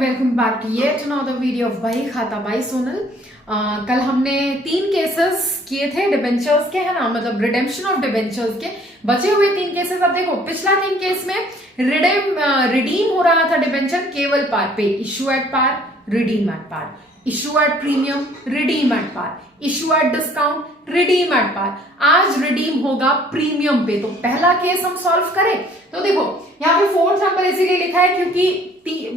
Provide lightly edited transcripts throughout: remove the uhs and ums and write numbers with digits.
Welcome back to yet another video of bahi khata by Sonal. कल हमने 3 cases किए थे डिबेंचर्स के, है ना, मतलब रिडेम्पशन ऑफ डिबेंचर्स के। बचे हुए 3 केसेस, अब देखो पिछला 3 केस में रिडीम हो रहा था डिबेंचर केवल पार पे, issue at par, redeem at par, issue at premium, redeem at par, issue at discount, redeem at par. आज रिडीम होगा प्रीमियम पे। तो पहला केस हम सॉल्व करें तो देखो यहाँ पे 4th नंबर इसीलिए लिखा है क्योंकि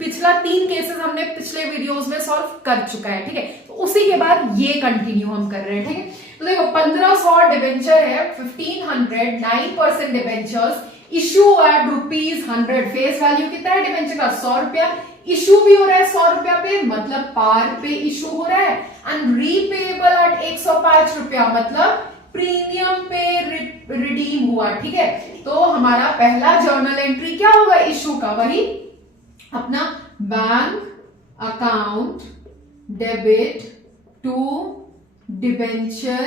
पिछला 3 केसेस हमने पिछले वीडियोस में सॉल्व कर चुका है, ठीक है। तो उसी के बाद ये कंटिन्यू हम कर रहे हैं, ठीक है। तो देखो 1500 डिबेंचर है, 1500 9% debentures issue at ₹100। Face value कितना है डिबेंचर का? 100 रुपया। इशू भी हो रहा है 100 रुपया पे, मतलब पार पे इशू हो रहा है। एंड रीपेबल एट 105 रुपया, मतलब प्रीमियम पे रिडीम हुआ, ठीक है। तो हमारा पहला जर्नल एंट्री क्या होगा इशू का? वही अपना bank account debit to debenture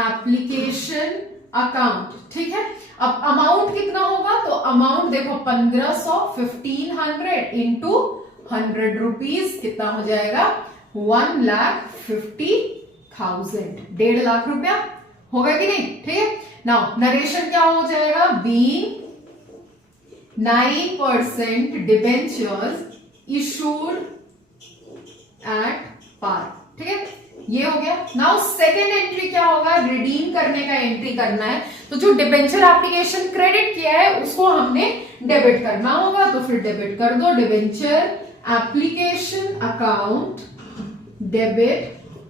application account, ठीक है। अब अमाउंट कितना होगा? तो अमाउंट देखो 1500 1500 इंटू 100 रुपीज कितना हो जाएगा? 1,50,000, 1.5 लाख रुपया होगा कि नहीं, ठीक है। नाउ नरेशन क्या हो जाएगा? Being 9% debentures issued at par, ठीक है। ये हो गया। नाउ सेकेंड एंट्री क्या होगा? रिडीम करने का एंट्री करना है। तो जो डिबेंचर एप्लीकेशन क्रेडिट किया है उसको हमने डेबिट करना होगा, तो फिर डेबिट कर दो, डिबेंचर एप्लीकेशन अकाउंट डेबिट,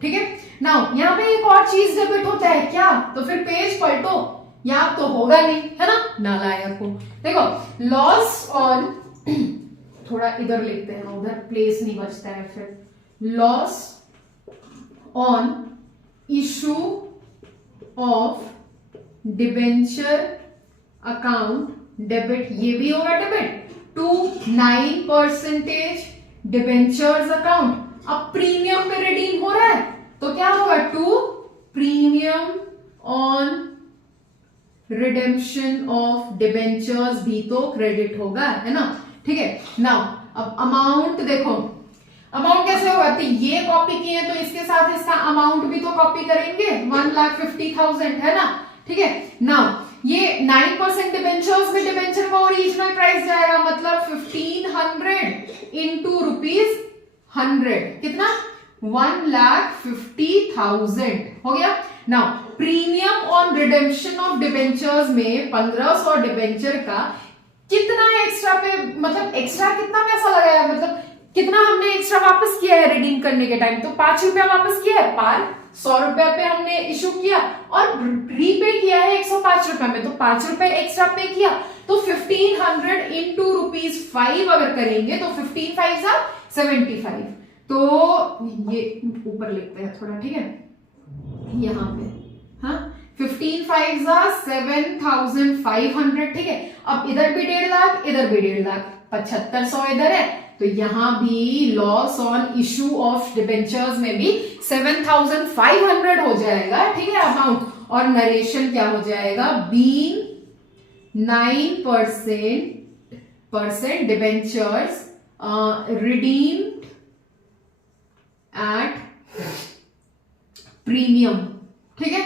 ठीक है। नाउ यहाँ पे एक और चीज डेबिट होता है क्या? तो फिर पेज पलटो, याद तो होगा नहीं, है ना, नालायक को। देखो लॉस ऑन थोड़ा इधर लिखते हैं, उधर प्लेस नहीं बचता है फिर। Loss on issue of debenture account debit, ये भी होगा डेबिट टू 9% डिबेंचर्स अकाउंट। अब प्रीमियम पे रिडीम हो रहा है तो क्या होगा? To premium on redemption of debentures भी तो क्रेडिट होगा, है ना, ठीक है। नाउ अब अमाउंट देखो, अमाउंट कैसे होगा? तो ये कॉपी किए तो इसके साथ इसका अमाउंट भी तो कॉपी करेंगे, 1,50,000, है ना, ठीक है। नाउ ये 9% डिबेंचर्स में डिबेंचर का ओरिजिनल प्राइस जाएगा, मतलब 1500 इंटू ₹100, कितना? 1,50,000 हो गया। Now premium on redemption of debentures में 1500 डिबेंचर का कितना एक्स्ट्रा पे, मतलब एक्स्ट्रा कितना पैसा लगाया, मतलब कितना हमने एक्स्ट्रा वापस किया है रिडीम करने के टाइम? तो 5 रुपया वापस किया है पार, 100 रुपया पे हमने इशू किया और रीपे किया है 105 रुपया में, तो 5 रुपए एक्स्ट्रा पे किया। तो 1500 इंटू ₹5 अगर करेंगे तो 15 5 75। तो ये ऊपर लिखते हैं थोड़ा, ठीक है, यहाँ पे, हाँ, 15 5 7,500, ठीक है। अब इधर भी 1.5 लाख, इधर भी 1.5 लाख, 7500 इधर है, तो यहां भी loss on issue of debentures में भी 7,500 हो जाएगा, ठीक है, अमाउंट। और नरेशन क्या हो जाएगा? Being 9% debentures redeemed eight premium, ठीक है।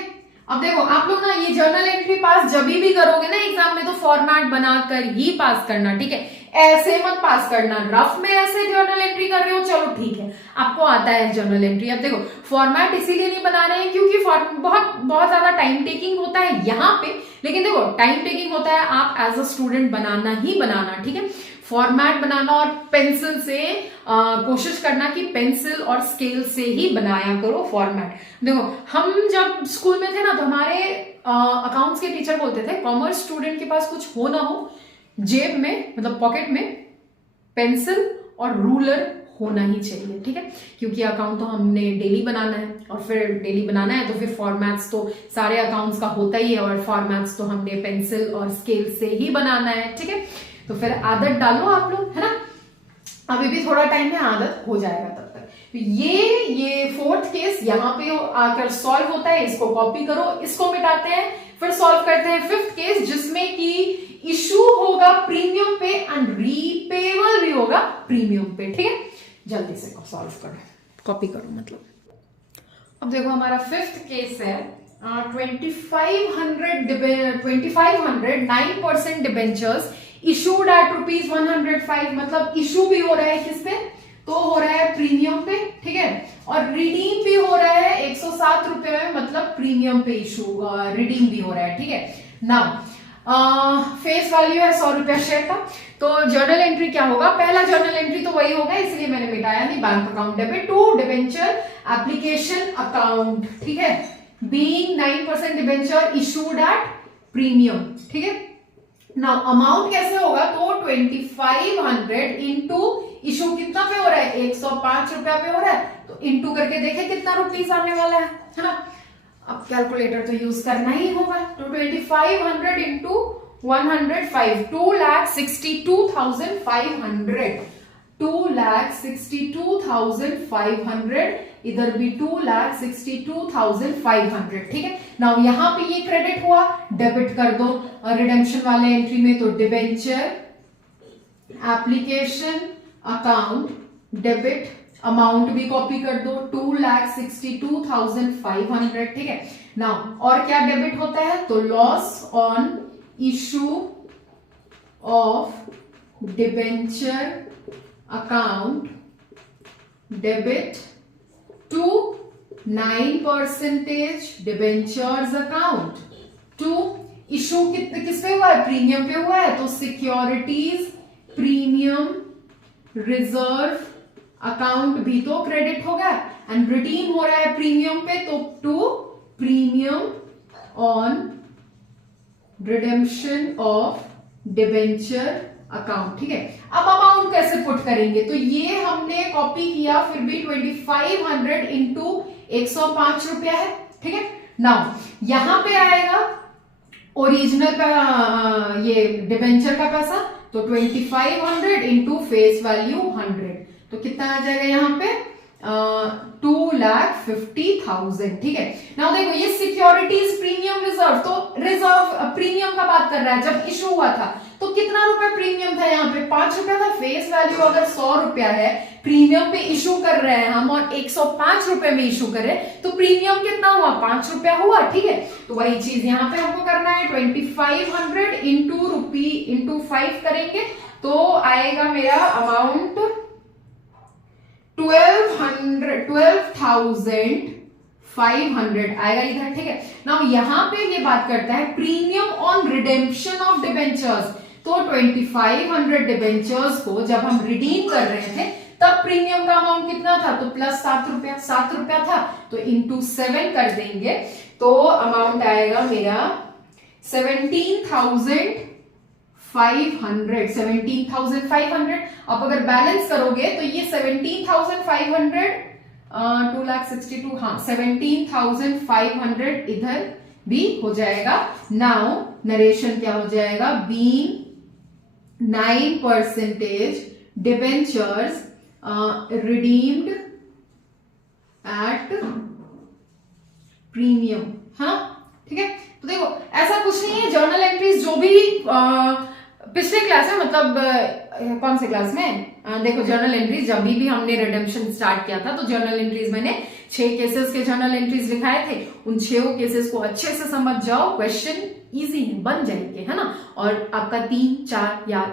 अब देखो आप लोग ना ये जर्नल एंट्री पास जब भी करोगे ना एग्जाम में तो फॉर्मेट बनाकर ही पास करना, ठीक है। ऐसे मत पास करना, रफ में ऐसे जर्नल एंट्री कर रहे हो, चलो ठीक है, आपको आता है जर्नल एंट्री। अब देखो फॉर्मेट इसीलिए नहीं बना रहे हैं क्योंकि बहुत ज्यादा टाइम टेकिंग होता है यहाँ पे, लेकिन देखो टाइम टेकिंग होता है, आप एज अ स्टूडेंट बनाना ही बनाना, ठीक है। फॉर्मेट बनाना और पेंसिल से कोशिश करना कि पेंसिल और स्केल से ही बनाया करो फॉर्मेट। देखो हम जब स्कूल में थे ना तो हमारे अकाउंट्स के टीचर बोलते थे कॉमर्स स्टूडेंट के पास कुछ हो ना हो, जेब में मतलब पॉकेट में पेंसिल और रूलर होना ही चाहिए, ठीक है, क्योंकि अकाउंट तो हमने डेली बनाना है और फिर डेली बनाना है तो फिर फॉर्मेट्स तो सारे अकाउंट्स का होता ही है और फॉर्मेट्स तो हमने पेंसिल और स्केल से ही बनाना है, ठीक है। तो फिर आदत डालो आप लोग, है ना, अभी भी थोड़ा टाइम में आदत हो जाएगा तब तक। तो ये 4th केस यहाँ पे आकर सॉल्व होता है, इसको कॉपी करो, इसको मिटाते हैं, फिर सॉल्व करते हैं 5th केस जिसमें कि इशू होगा प्रीमियम पे एंड रीपेबल भी होगा प्रीमियम पे, ठीक है। जल्दी से सॉल्व करो, कॉपी करो मतलब। अब देखो हमारा फिफ्थ केस है 2500 9% डिबेंचर्स इशूड एट ₹105, मतलब इशू भी हो रहा है किस पे, तो हो रहा है प्रीमियम पे, ठीक है, और रिडीम भी हो रहा है 107 रुपए में, मतलब प्रीमियम पे इशू रिडीम भी हो रहा है, ठीक है ना। फेस वैल्यू है 100 रुपया शेयर का। तो जर्नल एंट्री क्या होगा, पहला जर्नल एंट्री तो वही होगा, इसलिए मैंने मिटाया नहीं, bank account debit to debenture application account, ठीक है, being 9% debenture issued at premium, ठीक है। नाउ अमाउंट कैसे होगा, तो 2500 इंटू इशू कितना पे हो रहा है, 105 रुपया पे हो रहा है, तो इंटू करके देखें कितना रुपीस आने वाला है ना। अब कैलकुलेटर तो यूज करना ही होगा, तो 2500 इंटू 105 2,62,500, 2,62,500, इधर भी 2,62,500, ठीक है। नाउ यहां पे ये क्रेडिट हुआ, डेबिट कर दो रिडेम्पशन वाले एंट्री में, तो debenture application account debit, amount भी कॉपी कर दो 2,62,500, ठीक है। नाउ और क्या डेबिट होता है, तो loss on issue of debenture account debit to 9% debentures account to issue किस पे हुआ है, प्रीमियम पे हुआ है, तो सिक्योरिटीज प्रीमियम रिजर्व अकाउंट भी तो क्रेडिट होगा, एंड रिडीम हो रहा है प्रीमियम पे, तो to premium on redemption of debenture account, ठीक है। अब अमाउंट कैसे पुट करेंगे, तो ये हमने कॉपी किया, फिर भी 2500 इंटू 105 रुपया है, ठीक है। नाउ यहां पे आएगा ओरिजिनल का ये डिबेंचर का पैसा, तो 2500 इंटू फेस वैल्यू 100, तो कितना आ जाएगा यहाँ पे 2,50,000, ठीक है। नाउ देखो ये सिक्योरिटीज प्रीमियम रिजर्व, तो रिजर्व प्रीमियम का बात कर रहा है, जब इशू हुआ था तो कितना रुपए प्रीमियम था, यहाँ पे 5 रुपया था। फेस वैल्यू अगर 100 रुपया है, प्रीमियम पे इशू कर रहे हैं हम और 105 रुपए में इशू करें, तो प्रीमियम कितना हुआ, 5 रुपया हुआ, ठीक है। तो वही चीज यहाँ पे हमको करना है, 2500 इंटू 5 करेंगे तो आएगा मेरा अमाउंट 12,500 आएगा इधर, ठीक है। नाउ यहां पे ये बात करता है premium on redemption of debentures, तो 2500 डिबेंचर्स को जब हम रिडीम कर रहे थे तब प्रीमियम का अमाउंट कितना था, तो प्लस 7 रुपया था, तो इंटू 7 कर देंगे, तो अमाउंट आएगा मेरा 17,500। आप अगर बैलेंस करोगे तो ये 17,500 2,62,000, हाँ 17,500 इधर भी हो जाएगा। नाउ नरेशन क्या हो जाएगा, being 9% debentures redeemed at premium, हाँ ठीक है। तो देखो ऐसा कुछ नहीं है, जर्नल एंट्रीज जो भी पिछले क्लास में, मतलब कौन से क्लास में, देखो जर्नल एंट्रीज जब भी हमने रिडेम्पशन स्टार्ट किया था तो जर्नल एंट्रीज मैंने 6 केसेस के जर्नल एंट्रीज लिखाए थे, उन 6 केसेस को अच्छे से समझ जाओ, क्वेश्चन इजी बन जाएंगे, है ना। और आपका 3 या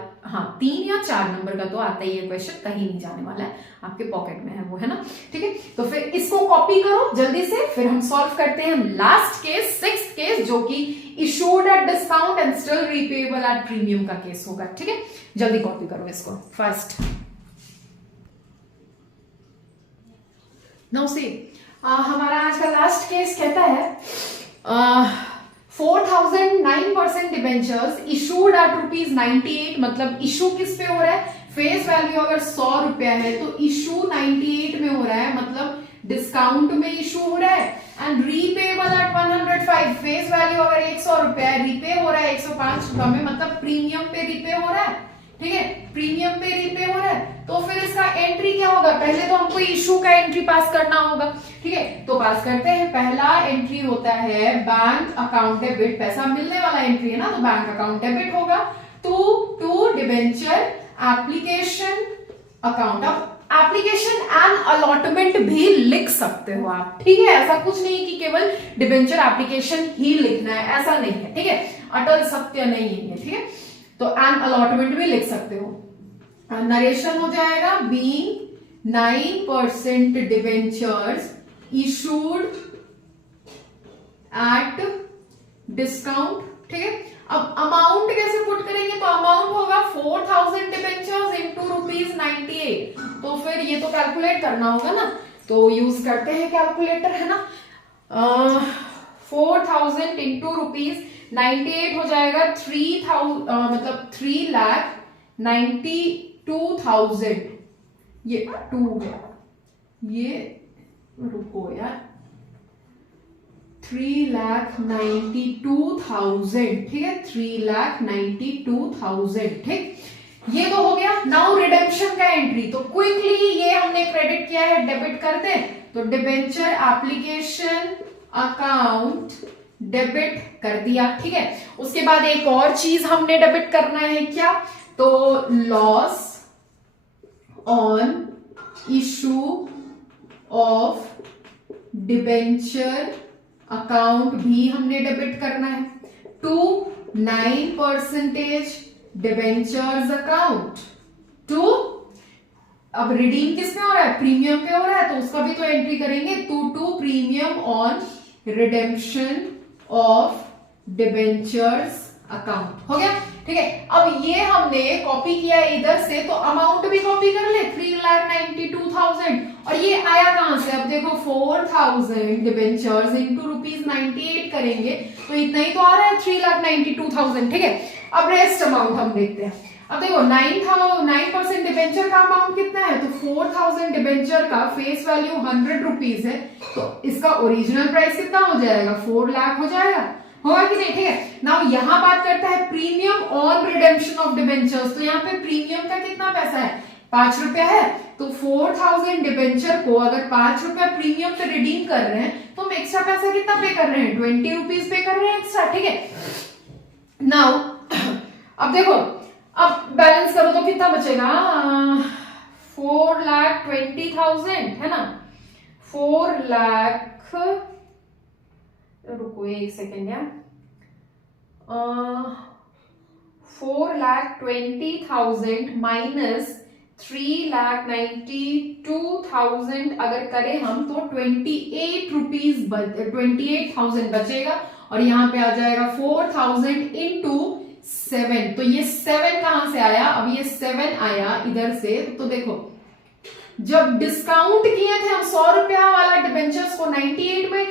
4 नंबर का तो आता ही है क्वेश्चन, कहीं नहीं जाने वाला है, आपके पॉकेट में है वो, है ना, ठीक है। तो फिर इसको कॉपी करो जल्दी से, फिर हम सॉल्व करते हैं लास्ट केस, 6th केस, जो कि issued at discount and still repayable at premium का केस होगा, ठीक है। जल्दी कॉपी करो इसको। फर्स्ट नाउ सी हमारा आज का लास्ट केस कहता है 4,009% डिबेंचर्स इशूड एट ₹98, मतलब इशू किस पे हो रहा है, फेस वैल्यू अगर 100 रुपया है तो इशू 98 में हो रहा है, मतलब डिस्काउंट में इशू हो रहा है, and repayable eight 105, face value अगर 100 रुपया है, रीपे हो रहा है 105 रुपया में, मतलब प्रीमियम पे रीपे हो रहा है, ठीक है, प्रीमियम पे रीपे हो रहा है। तो फिर इसका एंट्री क्या होगा, पहले तो हमको इशू का एंट्री पास करना होगा, ठीक है। तो पास करते हैं, पहला एंट्री होता है बैंक अकाउंट डेबिट, पैसा मिलने वाला एंट्री है ना, तो बैंक अकाउंट डेबिट होगा टू डिबेंचर एप्लीकेशन अकाउंट। अब एप्लीकेशन एंड अलॉटमेंट भी लिख सकते हो आप, ठीक है। ऐसा कुछ नहीं कि केवल डिबेंचर एप्लीकेशन ही लिखना है, ऐसा नहीं है, ठीक है। अटल सत्य नहीं है, ठीक है। तो एंड अलॉटमेंट भी लिख सकते हो। नरेशन हो जाएगा being 9% debentures issued at discount, ठीक है। अब अमाउंट कैसे पुट करेंगे, तो अमाउंट होगा 4000 डिबेंचर्स इंटू ₹98। तो फिर ये तो कैलकुलेट करना होगा ना, तो यूज करते हैं कैलकुलेटर, है ना। 4000 इंटू ₹98 हो जाएगा 3000, मतलब 3,92,000। ये 2 है, ये रुको यार, 3,92,000, ठीक है। 3,92,000, ठीक। ये तो हो गया। नाउ रिडेम्पशन का एंट्री, तो क्विकली ये हमने क्रेडिट किया है, डेबिट करते हैं। तो डिबेंचर एप्लीकेशन अकाउंट डेबिट कर दिया, ठीक है। उसके बाद एक और चीज हमने डेबिट करना है, क्या, तो loss on issue of debenture account भी हमने डेबिट करना है टू 9% डिबेंचर्स अकाउंट टू, अब रिडीम किस में हो रहा है, प्रीमियम पे हो रहा है, तो उसका भी तो एंट्री करेंगे, to premium on redemption of debentures account. हो गया, ठीक है। अब ये हमने कॉपी किया इधर से, तो अमाउंट भी कॉपी कर ले 3,92,000, और ये आया कहां से, अब देखो 4000 डिबेंचर्स इंटू ₹98 करेंगे तो इतना ही तो आ रहा है, 3,92,000, ठीक है। अब रेस्ट अमाउंट हम देखते हैं। अब देखो 9% डिबेंचर का अमाउंट कितना है, तो 4000 डिबेंचर का फेस वैल्यू ₹100 है, तो इसका ओरिजिनल प्राइस कितना हो जाएगा, 4 लाख हो जाएगा, होगा कि नहीं, ठीक है। नाउ यहां बात करता है premium on redemption of debentures, तो यहाँ पे प्रीमियम का कितना पैसा है, ₹5 है। तो 4000 डिबेंचर को अगर ₹5 प्रीमियम पे रिडीम कर रहे हैं, तो हम एक्स्ट्रा पैसा कितना पे कर रहे हैं, ₹20 पे कर रहे हैं एक्स्ट्रा, ठीक है। नाउ अब देखो, अब बैलेंस करो तो कितना बचेगा, 4,20,000 है ना, 4 लाख, रुको एक सेकेंड यार, 4,20,000 माइनस 3,92,000 अगर करें हम, तो ₹28,000 बचेगा, और यहां पे आ जाएगा 4000 इंटू 7, तो ये 7 कहां से आया, अब ये 7 आया इधर से। तो देखो जब डिस्काउंट किए थे हम ₹100 वाला डिबेंचर्स को 98 में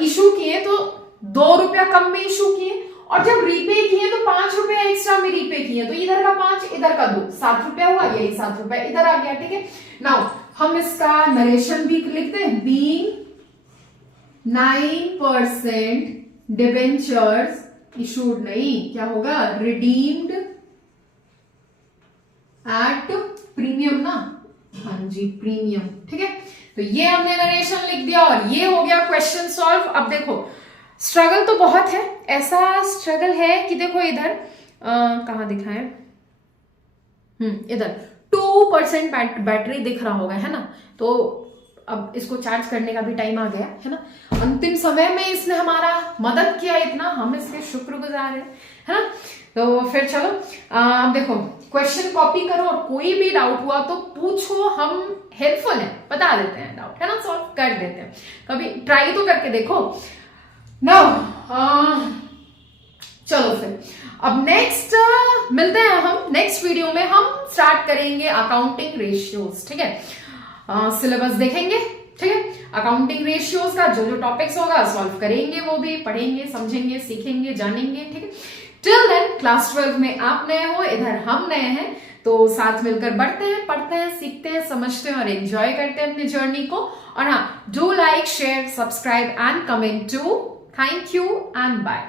इशू किए, तो ₹2 कम में इशू किए, और जब रीपे किए तो ₹5 एक्स्ट्रा में रीपे किए, तो इधर का 5 इधर का 2, ₹7 हुआ, यही ₹7 इधर आ गया, ठीक है। नाउ हम इसका नरेशन भी लिखते हैं, बीइंग 9% डिबेंचर्स इशूड, नहीं क्या होगा, रिडीम्ड एट प्रीमियम ना, हाँ जी प्रीमियम, ठीक है। तो ये हमने नरेशन लिख दिया, और ये हो गया क्वेश्चन सॉल्व। अब देखो स्ट्रगल तो बहुत है, ऐसा स्ट्रगल है कि देखो इधर कहाँ दिखा है, इधर 2% बैटरी दिख रहा होगा, है ना। तो अब इसको चार्ज करने का भी टाइम आ गया, है ना। अंतिम समय में इसने हमारा मदद किया इतना, हम इसके शुक्रगुजार हैं, है ना। तो फिर चलो अब देखो क्वेश्चन कॉपी करो, और कोई भी डाउट हुआ तो पूछो, हम हेल्पफुल हैं, बता देते हैं डाउट, है ना, सॉल्व कर देते हैं, कभी ट्राई तो करके देखो। नाउ चलो फिर अब नेक्स्ट मिलते हैं हम नेक्स्ट वीडियो में, हम स्टार्ट करेंगे अकाउंटिंग रेशियोज, ठीक है। सिलेबस देखेंगे, ठीक है। अकाउंटिंग रेशियोज का जो जो टॉपिक्स होगा सॉल्व करेंगे, वो भी पढ़ेंगे, समझेंगे, सीखेंगे, जानेंगे, ठीक है। टिल देन क्लास 12 में आप नए हो, इधर हम नए हैं, तो साथ मिलकर बढ़ते हैं, पढ़ते हैं, सीखते हैं, समझते हैं और एंजॉय करते हैं अपनी जर्नी को। और हाँ, do like, share, subscribe and comment too. Thank you and bye.